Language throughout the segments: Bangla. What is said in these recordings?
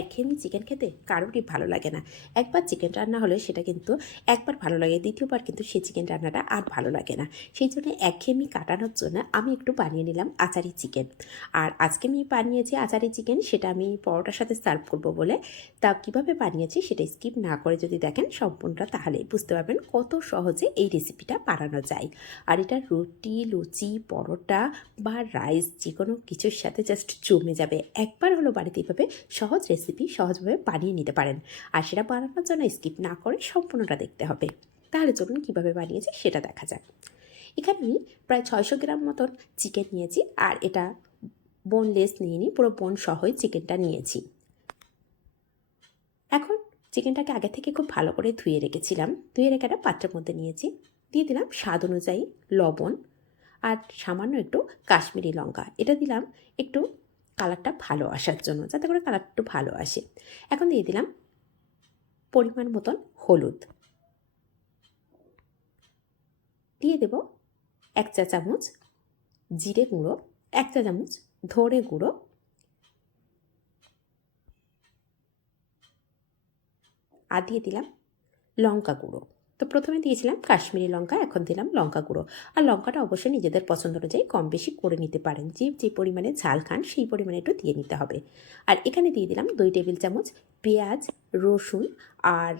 একঘেয়েমি চিকেন খেতে কারোরই ভালো লাগে না। একবার চিকেন রান্না হলে সেটা কিন্তু একবার ভালো লাগে, দ্বিতীয়বার কিন্তু সেই চিকেন রান্নাটা আর ভালো লাগে না। সেই জন্য একঘেয়েমি কাটানোর জন্য আমি একটু বানিয়ে নিলাম আচারি চিকেন আর আজকে আমি বানিয়েছি আচারি চিকেন সেটা আমি পরোটার সাথে সার্ভ করব বলে। তা কীভাবে বানিয়েছি সেটা স্কিপ না করে যদি দেখেন সম্পূর্ণটা তাহলে বুঝতে পারবেন কত সহজে এই রেসিপিটা বানানো যায়। আর এটা রুটি, লুচি, পরোটা বা রাইস যে কোনো কিছুর সাথে জাস্ট জমে যাবে। একবার হলো বাড়িতে এইভাবে সহজ রেসিপি সহজভাবে বানিয়ে নিতে পারেন। আর সেটা বানানোর জন্য স্কিপ না করে সম্পূর্ণটা দেখতে হবে। তাহলে চলুন কীভাবে বানিয়েছি সেটা দেখা যাক। এখানে আমি প্রায় ছয়শো গ্রাম মতন চিকেন নিয়েছি আর এটা বোনলেস নিয়ে নিই পুরো বোন সহই চিকেনটা নিয়েছি। এখন চিকেনটাকে আগে থেকে খুব ভালো করে ধুয়ে রেখেছিলাম। ধুয়ে রেখে একটা পাত্রের মধ্যে নিয়েছি। দিয়ে দিলাম স্বাদ অনুযায়ী লবণ আর সামান্য একটু কাশ্মীরি লঙ্কা। এটা দিলাম একটু কালারটা ভালো আসার জন্য, যাতে করে কালারটা একটু ভালো আসে। এখন দিয়ে দিলাম পরিমাণ মতন হলুদ। দিয়ে দেব এক চা চামচ জিরে গুঁড়ো, এক চা চামচ ধরে গুঁড়ো। আর দিয়ে দিলাম লঙ্কা গুঁড়ো। তো প্রথমে দিয়েছিলাম কাশ্মীরি লঙ্কা, এখন দিলাম লঙ্কা গুঁড়ো। আর লঙ্কাটা অবশ্যই নিজেদের পছন্দ অনুযায়ী কম বেশি করে নিতে পারেন। যে যে পরিমাণে ঝাল খান, সেই পরিমাণে একটু দিয়ে নিতে হবে। আর এখানে দিয়ে দিলাম দুই টেবিল চামচ পেঁয়াজ, রসুন আর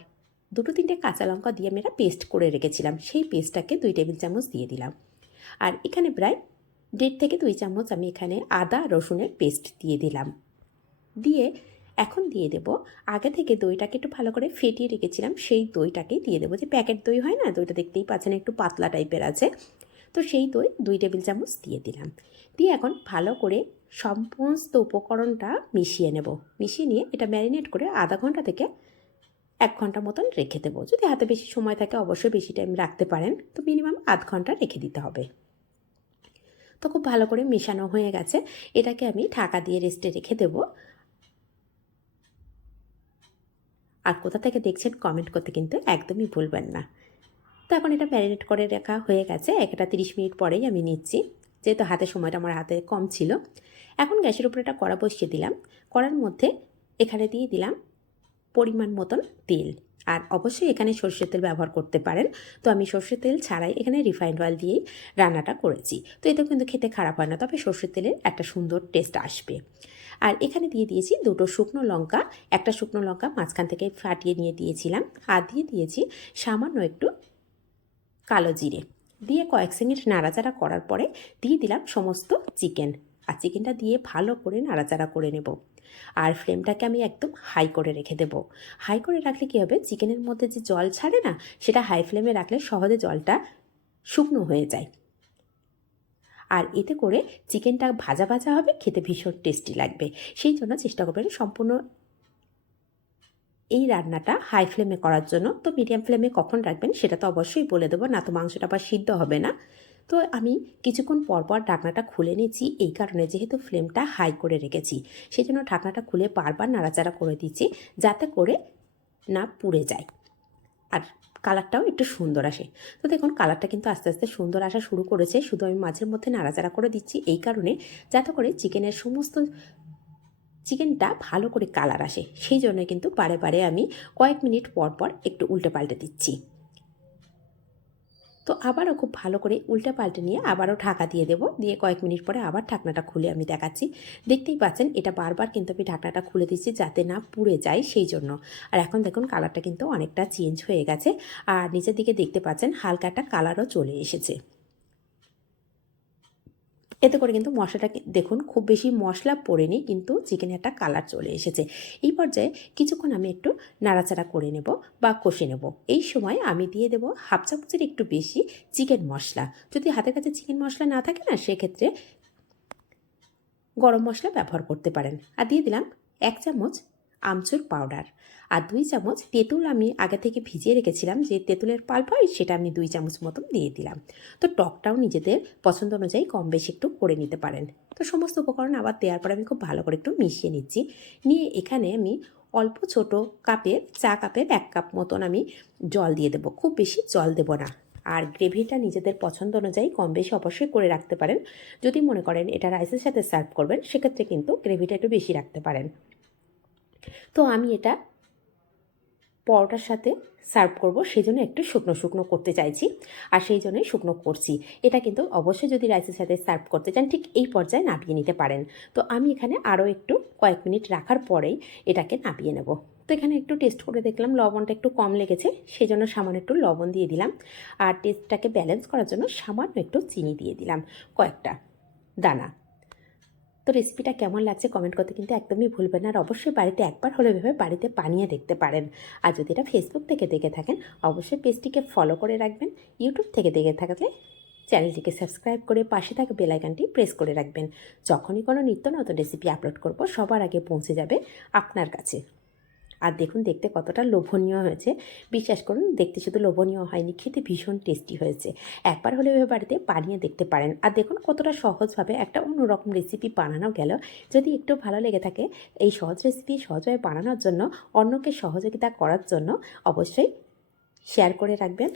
দুটো তিনটে কাঁচা লঙ্কা দিয়ে আমি পেস্ট করে রেখেছিলাম। সেই পেস্টটাকে দুই টেবিল চামচ দিয়ে দিলাম। আর এখানে প্রায় দেড় থেকে দুই চামচ আমি এখানে আদা রসুনের পেস্ট দিয়ে দিলাম। দিয়ে এখন দিয়ে দেব। আগে থেকে দইটাকে একটু ভালো করে ফেটিয়ে রেখেছিলাম, সেই দইটাকেই দিয়ে দেবো। যে প্যাকেট দই হয় না, দইটা দেখতেই পাচ্ছেন একটু পাতলা টাইপের আছে। তো সেই দই দুই টেবিল চামচ দিয়ে দিলাম। দিয়ে এখন ভালো করে সমস্ত উপকরণটা মিশিয়ে নেব। মিশিয়ে নিয়ে এটা ম্যারিনেট করে আধা ঘণ্টা থেকে এক ঘণ্টা মতন রেখে দেবো। যদি হাতে বেশি সময় থাকে অবশ্যই বেশি টাইম রাখতে পারেন। তো মিনিমাম আধ ঘণ্টা রেখে দিতে হবে। তো খুব ভালো করে মেশানো হয়ে গেছে। এটাকে আমি ঢাকা দিয়ে রেস্টে রেখে দেবো। আর কোথা থেকে দেখছেন কমেন্ট করতে কিন্তু একদমই ভুলবেন না। তো এখন এটা ম্যারিনেট করে রাখা হয়ে গেছে একটা তিরিশ মিনিট পরেই আমি নিচ্ছি। যেহেতু হাতে সময়টা আমার হাতে কম ছিল। এখন গ্যাসের উপরে একটা কড়া বসিয়ে দিলাম। কড়ার মধ্যে এখানে দিয়ে দিলাম পরিমাণ মতন তেল। আর অবশ্যই এখানে সর্ষের তেল ব্যবহার করতে পারেন। তো আমি সর্ষের তেল ছাড়াই এখানে রিফাইন্ড অয়েল দিয়েই রান্নাটা করেছি। তো এতে কিন্তু খেতে খারাপ হয় না, তবে সর্ষের তেলের একটা সুন্দর টেস্ট আসবে। আর এখানে দিয়ে দিয়েছি দুটো শুকনো লঙ্কা। একটা শুকনো লঙ্কা মাঝখান থেকে ফাটিয়ে নিয়ে দিয়েছিলাম। আর দিয়ে দিয়েছি সামান্য একটু কালো জিরে। দিয়ে কয়েক সেকেন্ড নাড়াচাড়া করার পরে দিয়ে দিলাম সমস্ত চিকেন। আর চিকেনটা দিয়ে ভালো করে নাড়াচাড়া করে নেব। আর ফ্লেমটাকে আমি একদম হাই করে রেখে দেব। হাই করে রাখলে কী হবে? চিকেনের মধ্যে যে জল ছাড়ে না, সেটা হাই ফ্লেমে রাখলে সহজে জলটা শুকনো হয়ে যায়। আর এতে করে চিকেনটা ভাজা ভাজা হবে, খেতে ভীষণ টেস্টি লাগবে। সেই জন্য চেষ্টা করবেন সম্পূর্ণ এই রান্নাটা হাই ফ্লেমে করার জন্য। তো মিডিয়াম ফ্লেমে কখন রাখবেন সেটা তো অবশ্যই বলে দেবো, না তো মাংসটা আবার সিদ্ধ হবে না। তো আমি কিছুক্ষণ পরপর ঢাকনাটা খুলে নিয়েছি, এই কারণে যেহেতু ফ্লেমটা হাই করে রেখেছি, সেই জন্য ঢাকনাটা খুলে বারবার নাড়াচাড়া করে দিচ্ছি, যাতে করে না পুড়ে যায়। আর কালারটাও একটু সুন্দর আসে। তো দেখুন, কালারটা কিন্তু আস্তে আস্তে সুন্দর আসা শুরু করেছে। শুধু আমি মাঝের মধ্যে নাড়াচাড়া করে দিচ্ছি। এই কারণে যাতে করে চিকেনের সমস্ত চিকেনটা ভালো করে কালার আসে। সেই জন্য কিন্তু বারে বারে আমি কয়েক মিনিট পর পর একটু উল্টে পাল্টে দিচ্ছি। তো আবারও খুব ভালো করে উল্টা পাল্টে নিয়ে আবারও ঢাকা দিয়ে দেবো। দিয়ে কয়েক মিনিট পরে আবার ঢাকনাটা খুলে আমি দেখাচ্ছি। দেখতেই পাচ্ছেন, এটা বারবার কিন্তু আমি ঢাকনাটা খুলে দিচ্ছি যাতে না পুড়ে যায় সেই জন্য। আর এখন দেখুন, কালারটা কিন্তু অনেকটা চেঞ্জ হয়ে গেছে। আর নিচের দিকে দেখতে পাচ্ছেন হালকা একটা কালারও চলে এসেছে। এতে করে কিন্তু মশলাটা দেখুন খুব বেশি মশলা পড়েনি, কিন্তু চিকেনের একটা কালার চলে এসেছে। এই পর্যায়ে কিছুক্ষণ আমি একটু নাড়াচাড়া করে নেব বা কষে নেব। এই সময় আমি দিয়ে দেব হাফ চামচের একটু বেশি চিকেন মশলা। যদি হাতের কাছে চিকেন মশলা না থাকে না, সেক্ষেত্রে গরম মশলা ব্যবহার করতে পারেন। আর দিয়ে দিলাম এক চামচ আমচুর পাউডার। আর দুই চামচ তেঁতুল আমি আগে থেকে ভিজিয়ে রেখেছিলাম, যে তেঁতুলের পাল্প হয় সেটা আমি দুই চামচ মতন দিয়ে দিলাম। তো টকটাও নিজেদের পছন্দ অনুযায়ী কম বেশি একটু করে নিতে পারেন। তো সমস্ত উপকরণ আবার দেওয়ার পর আমি খুব ভালো করে একটু মিশিয়ে নিচ্ছি। নিয়ে এখানে আমি অল্প ছোট কাপের চা কাপের এক কাপ মতন আমি জল দিয়ে দেবো। খুব বেশি জল দেবো না। আর গ্রেভিটা নিজেদের পছন্দ অনুযায়ী কম বেশি অবশ্যই করে রাখতে পারেন। যদি মনে করেন এটা রাইসের সাথে সার্ভ করবেন, সেক্ষেত্রে কিন্তু গ্রেভিটা একটু বেশি রাখতে পারেন। তো আমি এটা পরোটার সাথে সার্ভ করব সেই জন্য একটু শুকনো শুকনো করতে চাইছি আর সেই জন্যই শুকনো করছি। এটা কিন্তু অবশ্যই যদি রাইসের সাথে সার্ভ করতে চান, ঠিক এই পর্যায়ে নাপিয়ে নিতে পারেন। তো আমি এখানে আরও একটু কয়েক মিনিট রাখার পরেই এটাকে নাপিয়ে নেব। তো এখানে একটু টেস্ট করে দেখলাম, লবণটা একটু কম লেগেছে সেই জন্য সামান্য একটু লবণ দিয়ে দিলাম। আর টেস্টটাকে ব্যালেন্স করার জন্য সামান্য একটু চিনি দিয়ে দিলাম, কয়েকটা দানা। তো রেসিপিটা কেমন লাগছে কমেন্ট করতে কিন্তু একদমই ভুলবেন আর অবশ্যই বাড়িতে একবার হলে ভেবে বাড়িতে বানিয়ে দেখতে পারেন। আর যদি এটা ফেসবুক থেকে দেখে থাকেন, অবশ্যই পেজটিকে ফলো করে রাখবেন। ইউটিউব থেকে দেখে থাকলে চ্যানেলটিকে সাবস্ক্রাইব করে পাশে থাকা বেলাইকানটি প্রেস করে রাখবেন। যখনই কোনো নিত্য নতুন রেসিপি আপলোড করব, সবার আগে পৌঁছে যাবে আপনার কাছে। আর দেখুন দেখতে কতটা লোভনীয় হয়েছে। বিশ্বাস করুন, দেখতে শুধু লোভনীয় হয়নি, খেতে ভীষণ টেস্টি হয়েছে। একবার হলে এভাবে বাড়িতে বানিয়ে দেখতে পারেন। আর দেখুন কতটা সহজভাবে একটা অন্যরকম রেসিপি বানানো গেল। যদি একটু ভালো লেগে থাকে এই সহজ রেসিপি সহজভাবে বানানোর জন্য, অন্যকে সহযোগিতা করার জন্য অবশ্যই শেয়ার করে রাখবেন।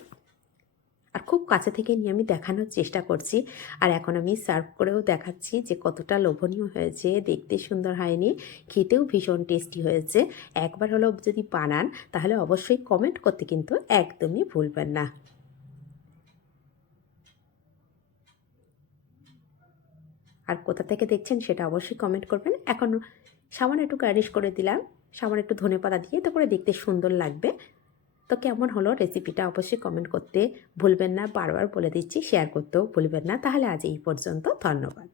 আর খুব কাছে থেকে নিয়ে আমি দেখানোর চেষ্টা করছি। আর এখন আমি সার্ভ করেও দেখাচ্ছি যে কতটা লোভনীয় হয়েছে, দেখতে সুন্দর হয়নি, খেতেও ভীষণ টেস্টি হয়েছে। একবার হলো যদি বানান, তাহলে অবশ্যই কমেন্ট করতে কিন্তু একদমই ভুলবেন না। আর কোথা থেকে দেখছেন সেটা অবশ্যই কমেন্ট করবেন। এখন সামান্য একটু গার্নিশ করে দিলাম। সামান্য একটু ধনে পাতা দিয়ে তো করে দেখতে সুন্দর লাগবে। তো কেমন হলো রেসিপিটা অবশ্যই কমেন্ট করতে ভুলবেন না, বারবার বলে দিচ্ছি শেয়ার করতেও ভুলবেন না। তাহলে আজ এই পর্যন্ত, ধন্যবাদ।